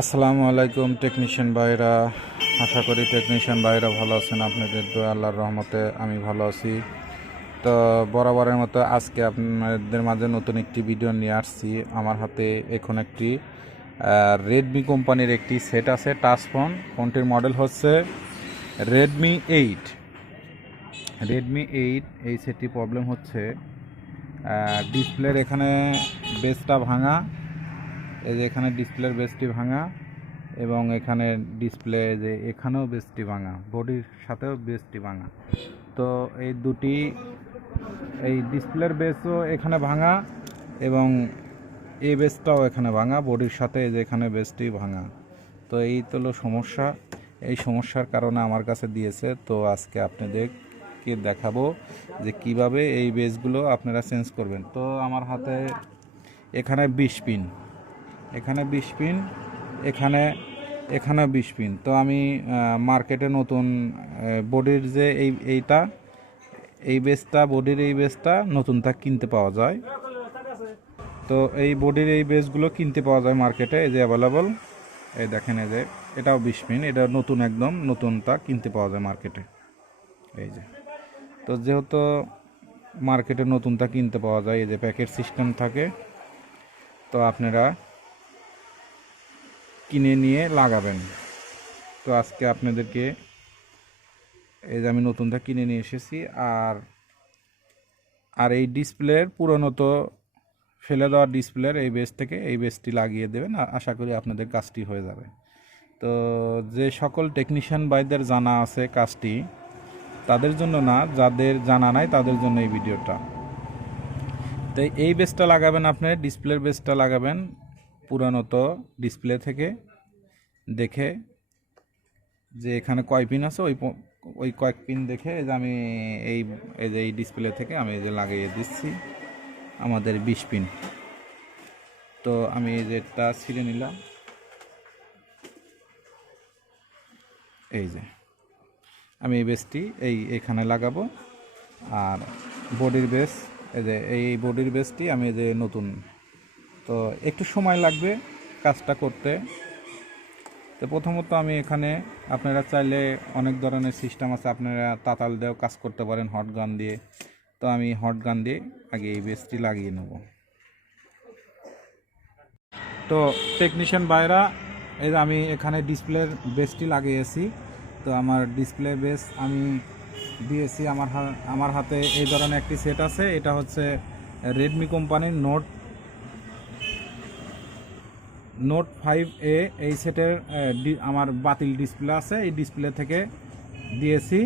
আসসালামু আলাইকুম টেকনিশিয়ান ভাইরা, আশা করি টেকনিশিয়ান ভাইরা ভালো আছেন। আপনাদের দোয়া আল্লাহর রহমতে আমি ভালো আছি। তো বরাবরের মতো আজকে আপনাদের মাঝে নতুন একটি ভিডিও নিয়ে আসছি। আমার হাতে এখন একটি রেডমি কোম্পানির একটি সেট আছে, টাচ ফোন। ফোনটির মডেল হচ্ছে রেডমি 8। এই সেটটি প্রবলেম হচ্ছে ডিসপ্লের এখানে বেসটা ভাঙা। এই যে এখানে ডিসপ্লের বেসটি ভাঙা এবং এখানে ডিসপ্লে যে এখানেও বেসটি ভাঙা, বডির সাথেও বেসটি ভাঙা। তো এই ডিসপ্লের বেসও এখানে ভাঙা এবং এই বেসটাও এখানে ভাঙা, বডির সাথে যে এখানে বেসটি ভাঙা। তো এই তো হলো সমস্যা। এই সমস্যার কারণে আমার কাছে দিয়েছে। তো আজকে আপনাদেরকে দেখাবো যে কিভাবে এই বেসগুলো আপনারা চেঞ্জ করবেন। তো আমার হাতে এখানে 20 পিন, এখানে 20 পিন, এখানে 20 পিন। তো আমি মার্কেটে নতুন বডির যে এই বেসটা, বডির এই বেসটা নতুনটা কিনতে পাওয়া যায়। তো এই বডির এই বেসগুলো কিনতে পাওয়া যায় মার্কেটে, এই যে অ্যাভেলেবল। এই দেখেন, এই যে এটাও 20 পিন, এটা নতুন, একদম নতুনটা কিনতে পাওয়া যায় মার্কেটে। এই যে, তো যেহেতু মার্কেটে নতুনটা কিনতে পাওয়া যায়, এই যে প্যাকেট সিস্টেম থাকে, তো আপনারা কিনে নিয়ে লাগাবেন। তো আজকে আপনাদেরকে এই যে আমি নতুনটা কিনে নিয়ে এসেছি। আর এই ডিসপ্লের পুরনো তো ফেলে দেওয়া ডিসপ্লের এই বেস থেকে এই বেসটি লাগিয়ে দেবেন, আশা করি আপনাদের কাজটি হয়ে যাবে। তো যে সকল টেকনিশিয়ান ভাইদের জানা আছে কাজটি, তাদের জন্য না, যাদের জানা নাই তাদের জন্য এই ভিডিওটা। তো এই বেসটা লাগাবেন, আপনার ডিসপ্লের বেসটা লাগাবেন পুরনো তো ডিসপ্লে থেকে দেখে যে এখানে কয় পিন আছে, ওই কয়েক পিন দেখে যে আমি এই ডিসপ্লে থেকে আমি এই যে লাগিয়ে দিচ্ছি আমাদের 20 পিন। তো আমি এই যেটা ছিঁড়ে নিলাম, এই যে আমি এই বেসটি এখানে লাগাবো। আর বডির বেস, এই যে এই বডির বেসটি আমি এই যে নতুন, তো একটু সময় লাগবে কাজটা করতে। তো প্রথমত আমি এখানে, আপনারা চাইলে অনেক ধরনের সিস্টেম আছে, আপনারা তাতাল দিয়েও কাজ করতে পারেন, হট গান দিয়ে। তো আমি হট গান দিয়ে আগে এই বেসটি লাগিয়ে নেব। তো টেকনিশিয়ান ভাইরা, এই যে আমি এখানে ডিসপ্লের বেসটি লাগিয়েছি। তো আমার ডিসপ্লে বেস আমি দিয়েছি। আমার হাতে এই ধরনের একটি সেট আছে, এটা হচ্ছে রেডমি কোম্পানির নোট 5A। এই সেটের আমার বাতিল ডিসপ্লে আছে, এই ডিসপ্লে থেকে দিয়েছি,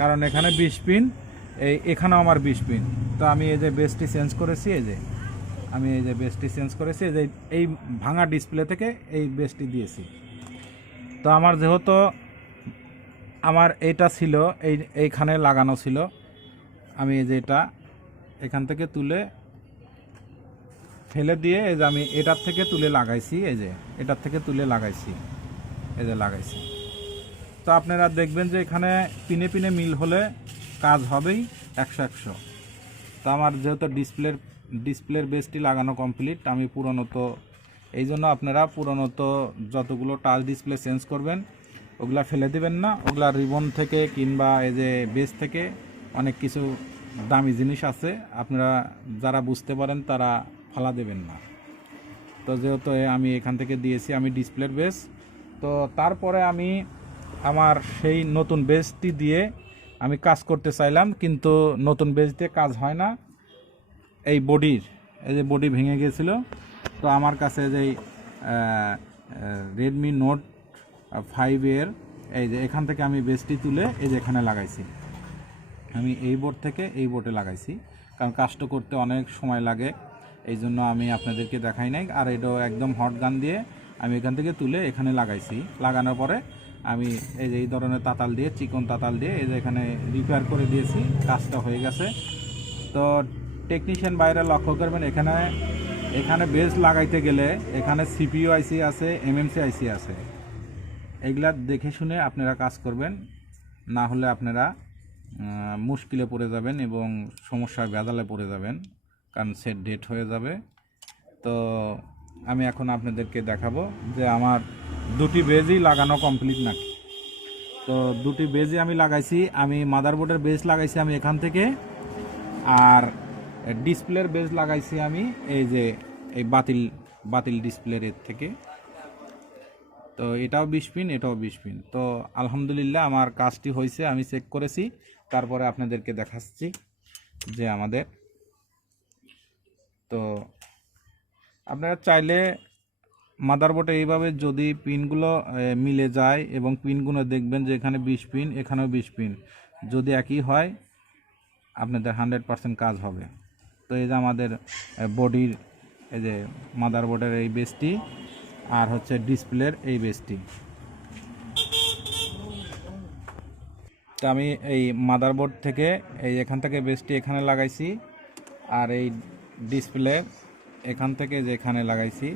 কারণ এখানে 20 পিন, এখানেও আমার 20 পিন। তো আমি এই যে বেসটি চেঞ্জ করেছি, এই যে এই ভাঙা ডিসপ্লে থেকে এই বেসটি দিয়েছি। তো আমার যেহেতু আমার এইটা ছিল, এইখানে লাগানো ছিল, আমি এই যে এটা এখান থেকে তুলে ফেলে দিয়ে এই যে আমি এটার থেকে তুলে লাগাইছি, এই যে এটার থেকে তুলে লাগাইছি, এই যে লাগাইছি। তো আপনারা দেখবেন যে এখানে পিনে পিনে মিল হলে কাজ হবেই 100-100। তো আমার যেহেতু ডিসপ্লের বেসটি লাগানো কমপ্লিট, আমি পুরনত, এই জন্য আপনারা পুরনত যতগুলো টাচ ডিসপ্লে চেঞ্জ করবেন ওগুলা ফেলে দেবেন না। ওগুলা রিবন থেকে কিংবা এই যে বেস থেকে অনেক কিছু দামি জিনিস আছে, আপনারা যারা বুঝতে পারেন তারা ফালা দেবেন না। তো যেহেতু আমি এখান থেকে দিয়েছি আমি ডিসপ্লের বেস, তো তারপরে আমি আমার সেই নতুন বেসটি দিয়ে আমি কাজ করতে চাইলাম, কিন্তু নতুন বেস দিয়ে কাজ হয় না। এই যে বডি ভেঙে গিয়েছিল। তো আমার কাছে যে রেডমি নোট 5 এই যে এখান থেকে আমি বেসটি তুলে এই যে এখানে লাগাইছি। আমি এই বোর্ড থেকে এই বোর্ডে লাগাইছি, কারণ কাজটা করতে অনেক সময় লাগে, এই জন্য আমি আপনাদেরকে দেখাই নাই। আর এটাও একদম হট গান দিয়ে আমি এখান থেকে তুলে এখানে লাগাইছি। লাগানোর পরে আমি এই যে এই ধরনের তাতাল দিয়ে, চিকন তাতাল দিয়ে এই যে এখানে রিপেয়ার করে দিয়েছি, কাজটা হয়ে গেছে। তো টেকনিশিয়ান বাইরে লক্ষ্য করবেন, এখানে বেস লাগাইতে গেলে এখানে সিপিইউ আইসি আছে, এমএমসি আইসি আছে, এগুলা দেখে শুনে আপনারা কাজ করবেন, না হলে আপনারা মুশকিলে পড়ে যাবেন এবং সমস্যার ভেজালে পড়ে যাবেন, কারণ সেট ডেট হয়ে যাবে। তো আমি এখন আপনাদেরকে দেখাবো যে আমার দুটি বেজই লাগানো কমপ্লিট নাকি। তো দুটি বেজই আমি লাগাইছি, আমি মাদারবোর্ডের বেজ লাগাইছি আমি এখান থেকে, আর ডিসপ্লের বেজ লাগাইছি আমি এই যে এই বাতিল ডিসপ্লের এর থেকে। তো এটাও 20 পিন, এটাও 20 পিন। তো আলহামদুলিল্লাহ আমার কাজটি হয়েছে, আমি চেক করেছি, তারপরে আপনাদেরকে দেখাচ্ছি যে আমাদের। তো আপনারা চাইলে মাদারবোর্ডে এইভাবে যদি পিনগুলো মিলে যায় এবং পিনগুলো দেখবেন যে এখানে 20 পিন, এখানেও 20 পিন, যদি একই হয় আপনাদের 100% কাজ হবে। তো এই যে আমাদের বডির এই যে মাদারবোর্ডের এই বেসটি, আর হচ্ছে ডিসপ্লের এই বেসটি। তো আমি এই মাদারবোর্ড থেকে এই এখান থেকে বেসটি এখানে লাগাইছি, আর এই ডিসপ্লে এখান থেকে যে এখানে লাগাইছি,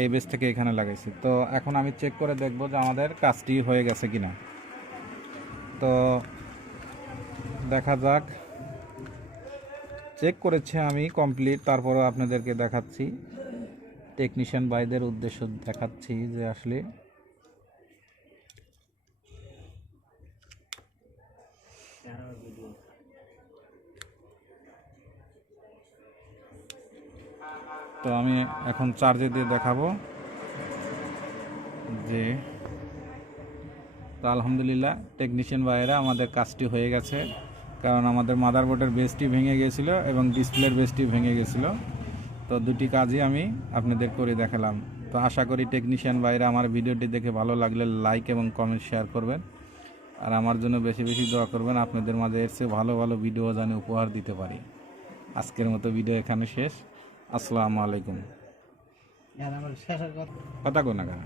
এই বেস থেকে এখানে লাগাইছি। তো এখন আমি চেক করে দেখব যে আমাদের কাজটি হয়ে গেছে কিনা। তো দেখা যাক। চেক করেছি আমি কমপ্লিট, তারপরে আপনাদেরকে দেখাচ্ছি, টেকনিশিয়ান ভাইদের উদ্দেশ্য দেখাচ্ছি যে আসলে তো আমি এখন চার্জে দিয়ে দেখাবো যে। তো আলহামদুলিল্লাহ টেকনিশিয়ান ভাইয়েরা আমাদের কাজটি হয়ে গেছে, কারণ আমাদের মাদারবোর্ডের বেসটি ভেঙে গিয়েছিল এবং ডিসপ্লের বেসটি ভেঙে গেছিলো। তো দুটি কাজই আমি আপনাদের করে দেখালাম। তো আশা করি টেকনিশিয়ান ভাইরা আমার ভিডিওটি দেখে ভালো লাগলে লাইক এবং কমেন্ট শেয়ার করবেন, আর আমার জন্য বেশি বেশি দোয়া করবেন, আপনাদের মাঝে এর চেয়ে ভালো ভালো ভিডিও যেন উপহার দিতে পারি। আজকের মতো ভিডিও এখানে শেষ। আসসালামু আলাইকুম। কথা কো না কেন?